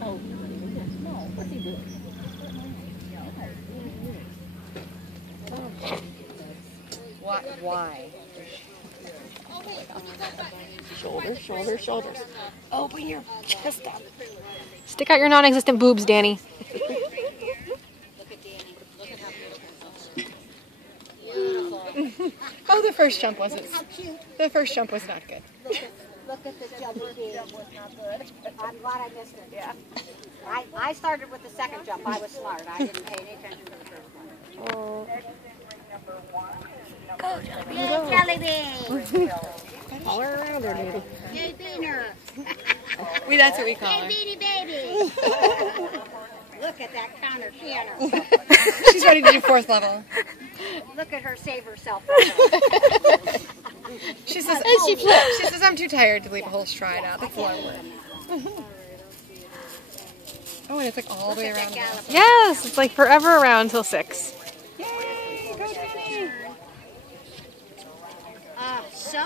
Oh, no. What's he doing? Why? Shoulders, shoulders, shoulders. Open your chest up. Stick out your non-existent boobs, Danny. Oh, the first jump wasn't. The first jump was not good. Look at the jump. I'm glad I missed it. Yeah. I started with the second jump. I was smart. I didn't pay any attention to the first one. Oh. Go, Jelly Bean! All around her, Daddy. Yay, Beaner! That's what we call her. Yay, Beanie Baby! Look at that counter piano. She's ready to do 4th level. Look at her save herself. She says, I'm too tired to leave a whole stride out. That's a lot of work. Oh, and it's like all the way around. Yes, it's like forever around until 6. Yay! Go, Danny! So